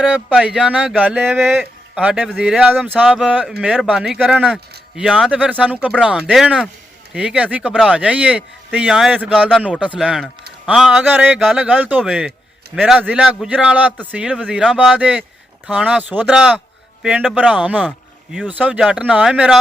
इधर भाईजान गल वे साडे वजीर आजम साहब मेहरबानी करन या तो फिर सानू घबरान देन, ठीक है, असीं घबरा जाइए तो या इस गल का नोटिस लैन। हाँ अगर ये गल गलत होवे, मेरा ज़िला गुजरांवाला, तहसील वजीराबाद, थाना सोधरा, पिंड बराम, यूसुफ जट ना है मेरा,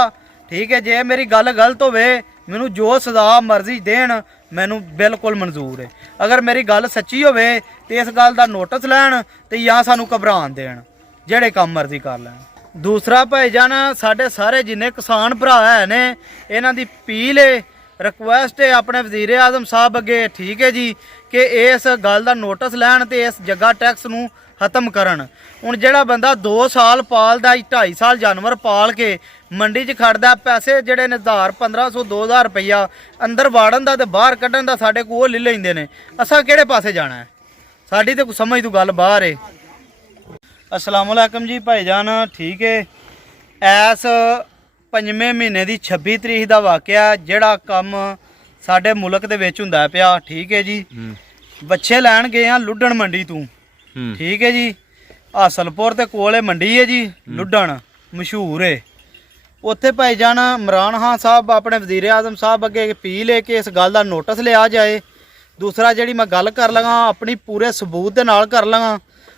ठीक है। जे मेरी गल गलत होवे, मैनू जो सज़ा मर्जी देन मैनू बिल्कुल मंजूर है। अगर मेरी गल सच्ची होवे तो इस गल का नोटिस लैन तो या सानू घबरान देन, जेड़े काम मर्जी कर लैन। दूसरा भाईजान साढ़े सारे जिन्ने किसान भरा है ने इन्हां दी अपील है, रिक्वेस्ट है अपने वजीर आजम साहब अगे, ठीक है जी, कि इस गल का नोटिस लैन तो इस जगह टैक्स नूं खत्म करन। हुण जिहड़ा बंदा 2 साल पालदा, 2.5 साल जानवर पाल के मंडी च खड़दा, पैसे जिहड़े ने 1000 1500 2000 रुपया अंदर वाड़न दा ते बाहर कड्ढन दा साडे कोल ले लैंदे ने। असां किहड़े पासे जाना है? साडी ते समझ तो गल बाहर है। अस्सलाम वालेकुम जी भाईजान, ठीक है। ऐस 5वें महीने की 26 तरीक का वाकया जिहड़ा कम साडे मुल्क दे विच हुंदा पिया, ठीक है जी। बच्चे लैन गए हैं लुड्डन मंडी तों, ठीक है जी। हासलपुर ते कोल मंडी है जी, लुड्डन मशहूर है। उत्थे भाईजान इमरान खान साहब अपने वजीर आजम साहब अगे अपील है कि इस गल का नोटिस लिया जाए। दूसरा जी मैं गल कर लगा अपनी पूरे सबूत के नाल कर लगा,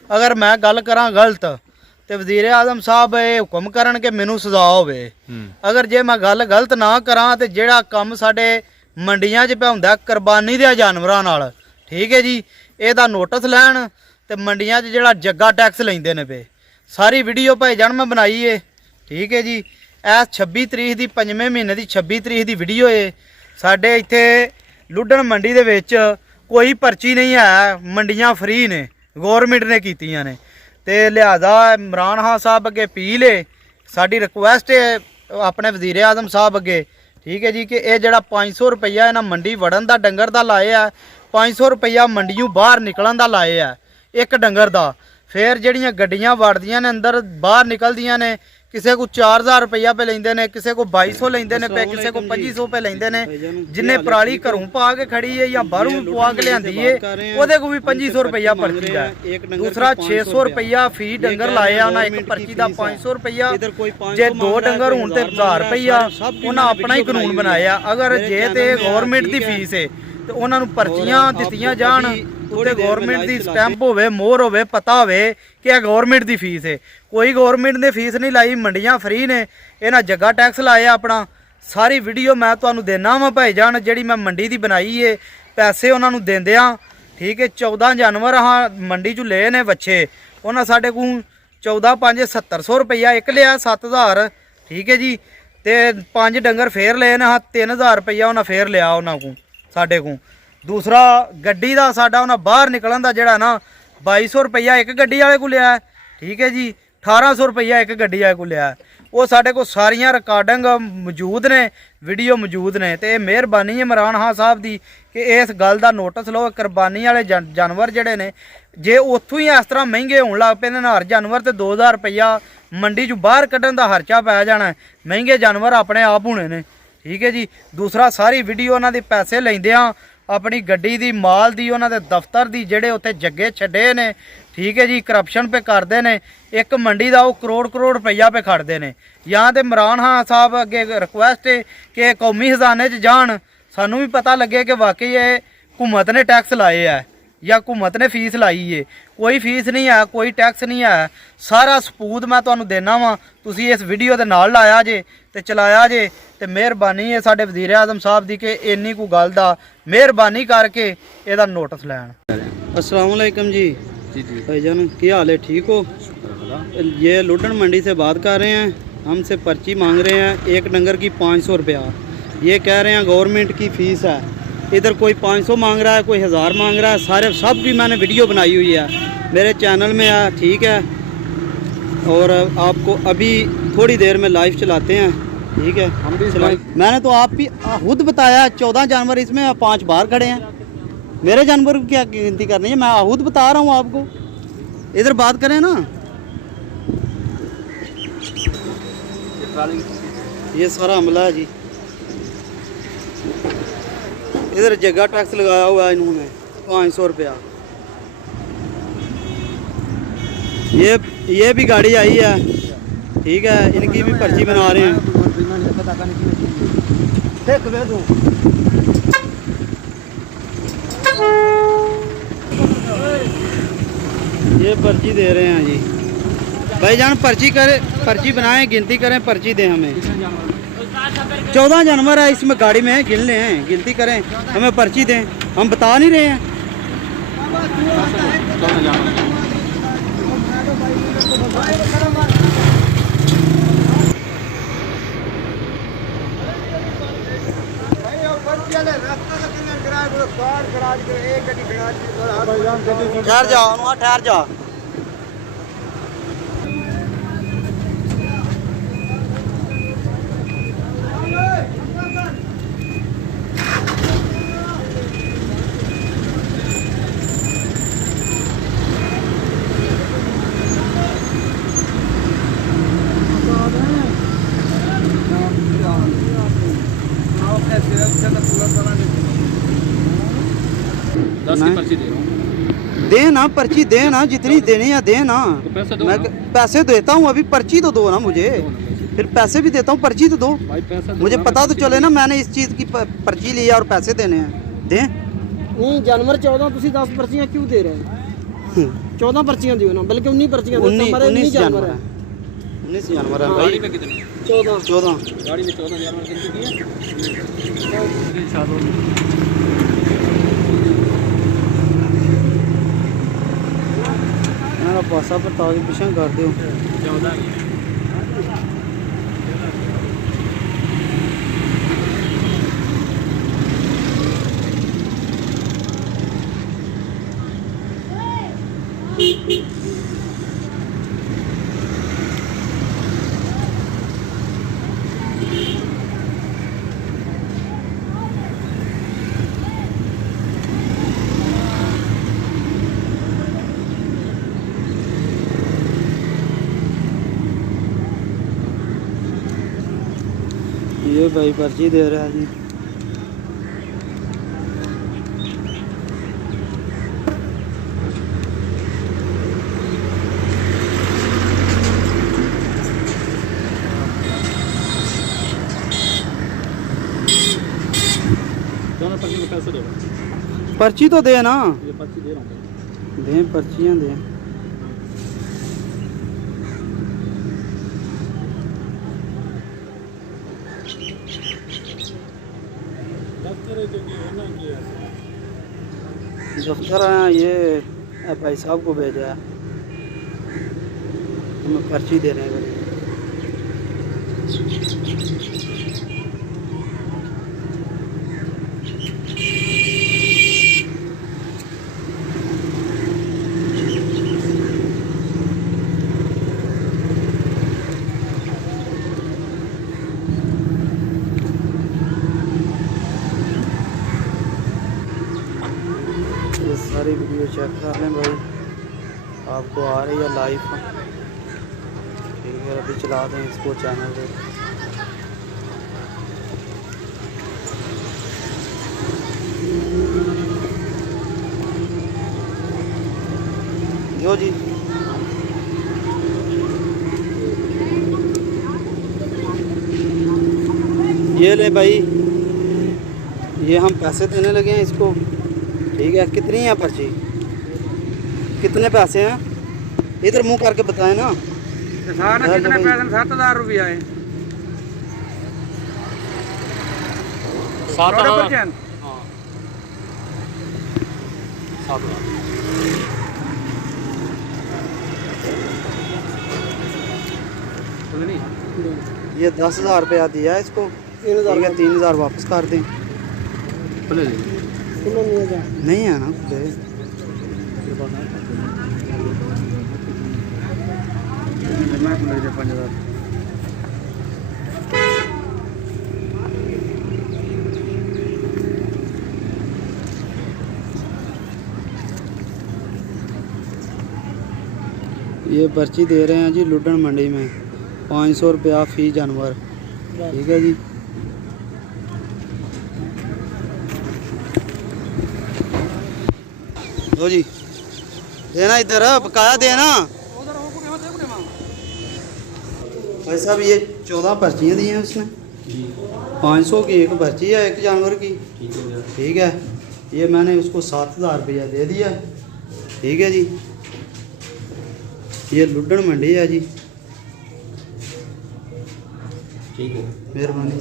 अगर मैं गल करा गलत तो वजीर आजम साहब ये हुक्म करन कि मैनू सजा होवे। अगर जे मैं गल गलत ना करा तो जिहड़ा कम साडे मंडियां च पिया हुंदा कुरबानी दे जानवरां नाल, ठीक है जी, ਇਹਦਾ नोटिस लैन तो मंडियां च जिहड़ा जग्गा टैक्स लैंदे ने पे। सारी वीडियो भाईजान मैं बनाई है, ठीक है जी। ਇਹ 26 तरीक की 5वें महीने की 26 तरीक की वीडियो है। साडे इत्थे लुड्डन मंडी दे विच कोई पर्ची नहीं है, मंडियां फ्री ने, गौरमेंट ने कीतियां ने। ते लिहाजा इमरान खान साहब अगे अपील है, साडी रिक्वेस्ट है अपने वजीर आजम साहब अगे, ठीक है जी, कि यह जिहड़ा 500 रुपया इन्हां मंडी वड़न दा डंगर दा लाए है, 500 रुपया मंडियों बाहर निकलन दा लाए है एक डंगर दा। फिर जिहड़ियां गड्डियां वड़दियां ने अंदर बाहर निकलदियां ने, किसी को 4000 रुपया पे लेंदे ने, किसी को 2200 लेंदे ने पे, किसी को 2500 पे लेंदे ने। जिन्हें पराली घरों पा के खड़ी है या बाहरों पवा के लियांदी है ਉਹਦੇ को भी 2500 रुपया पर्ची है। दूसरा 600 रुपया फी डंगर लाया उन्हें एक पर्ची का, 500 रुपया जे 2 डंगर होण ते 1000 रुपया उन्हें अपना ही कानून बनाया। अगर जे ते गौरमेंट की फीस है तो उन्होंने पर्चियां दित्तियां जान, उत्ते गौरमेंट की स्टैंप होवे, मोहर होवे, पता होवे कि यह गौरमेंट की फीस है। कोई गौरमेंट ने फीस नहीं लाई, मंडियां फ्री ने, इन्हां जगह टैक्स लाया अपना। सारी वीडियो मैं तुहानूं देना वा भाईजान, जिहड़ी मैं मंडी की बनाई है, पैसे उन्होंने देंदियां, ठीक है। 14 जानवर हाँ मंडी चों ले ने बच्चे, उन्हें साढ़े को 14 5 700 रुपया एक लिया, 7000, ठीक है जी। तो 5 डंगर फेर ले ने, हाँ 3000 रुपया उन्हें फेर लिया उन्होंने को साढ़े को। दूसरा गड्डी का साडा उन्हें बाहर निकलन का जिहड़ा ना 2200 रुपया एक गड्डी वाले को लिया है, ठीक है जी। 1800 रुपया एक गड्डी वाले को लिया है। वो साढ़े को सारियां रिकॉर्डिंग मौजूद ने, वीडियो मौजूद ने। तो मेहरबानी है इमरान खान साहब की कि इस गल का नोटिस लो। कुरबानी वाले जानवर जिहड़े ने जे उत्थों ही इस तरह महंगे होण लग पे ने, हर जानवर तो 2000 रुपया मंडी चों बाहर कड्ढण दा खर्चा पै जाना है, महंगे जानवर अपने आप होने ने, ठीक है जी। दूसरा सारी वीडियो उन्हां दे पैसे लैंदियां अपनी गड्डी दी, माल दी, उन्हां दे दफ्तर दी, जिहड़े उत्थे जग्गे छड्डे ने, ठीक है जी, करप्शन पे करते हैं। एक मंडी का वो करोड़ रुपया पे खड़ते हैं। या तो इमरान खान साहब अगे रिक्वेस्ट है कि कौमी खजाने च जान, सानू भी पता लगे कि वाकई ये हुकूमत ने टैक्स लाए है या हुकूमत ने फीस लाई है। कोई फीस नहीं है, कोई टैक्स नहीं है, सारा सबूत मैं तुहानूं देना वा। तुसीं इस वीडियो के नाल लाया जे ते चलाया जे, तो मेहरबानी है साडे वजीर आजम साहब की कि इन्नी को गल दा मेहरबानी करके इहदा नोटिस लैण। अस्सलाम वालेकुम जी भाईजान, क्या हाल है, ठीक हो? ये लुड्डन मंडी से बात कर रहे हैं, हमसे पर्ची मांग रहे हैं एक डंगर की 500 रुपया। ये कह रहे हैं गवर्नमेंट की फ़ीस है। इधर कोई 500 मांग रहा है, कोई 1000 मांग रहा है। सारे सब भी मैंने वीडियो बनाई हुई है, मेरे चैनल में है, ठीक है। और आपको अभी थोड़ी देर में लाइव चलाते हैं, ठीक है। हम भी मैंने तो आप भी खुद बताया 14 जानवर, इसमें 5 बाहर खड़े हैं। मेरे जानवर की क्या गिनती करनी है? मैं खुद बता रहा हूँ आपको। इधर बात करें ना, ये सारा हमला है जी। इधर जगह टैक्स लगाया हुआ है इन्होंने 500 रुपया। ये भी गाड़ी आई है, ठीक है, इनकी भी पर्ची बना रहे हैं। ये पर्ची दे रहे हैं जी भाईजान, पर्ची बनाएं, गिनती करें, पर्ची दें हमें। 14 जानवर है इसमें गाड़ी में, गिन लें, गिनती करें, हमें पर्ची दें। हम बता नहीं रहे हैं। ठहर जाओ, ठहर जाओ। दे ना पर्ची, दे ना, जितनी देनी है दे ना। तो मैं पैसे देता हूँ, अभी पर्ची तो दो ना मुझे, फिर पैसे भी देता हूँ, पर्ची तो दो। मुझे पता तो चले ना मैंने इस चीज़ की पर्ची ली है और पैसे देने हैं। दे नहीं जानवर 14, तुसी 10 पर्चियां क्यों दे रहे हैं? 14 पर्चियां दियो ना, बल्कि 19 पर्चियां। 19 जानवर है, 19 जानवर है भाई। 14 गाड़ी में 14 जानवर गिनती की है। मेरा पासा पर ताज़ पिछा कर दो। ये भाई पर्ची दे रहा है जी। दोनों पर्ची में पैसे दो। पर्ची तो दे ना। ये पर्ची दे रहा हूँ। दे पर्चियाँ दे। दफ्तर है ये भाई साहब को भेजा है, हमें पर्ची दे रहे हैं। ये सारी वीडियो चेक कर लें भाई, आपको आ रही है लाइव। ठीक है, अभी चला दें इसको चैनल पे। यो जी ये ले भाई, ये हम पैसे देने लगे हैं इसको। ठीक है, कितनी है पर्ची, कितने पैसे हैं? इधर मुंह करके बताएं ना। कितने पैसे? 7,000 रुपया है। 7,000। ये 10,000 रुपया दिया है इसको। 3,000 वापस कर दें। नहीं है ना ये पर्ची दे रहे हैं जी लुडन मंडी में, 500 रुपया फी जानवर। ठीक है जी। लो जी, देना इधर, बकाया देना। भाई साहब ये 14 पर्चियाँ दी हैं उसने जी 500 की एक पर्ची है एक जानवर की। ठीक हो गया। ठीक है, ये मैंने उसको 7,000 रुपया दे दिया। ठीक है जी, ये लुड्डन मंडी है जी। ठीक है। मेहरबानी।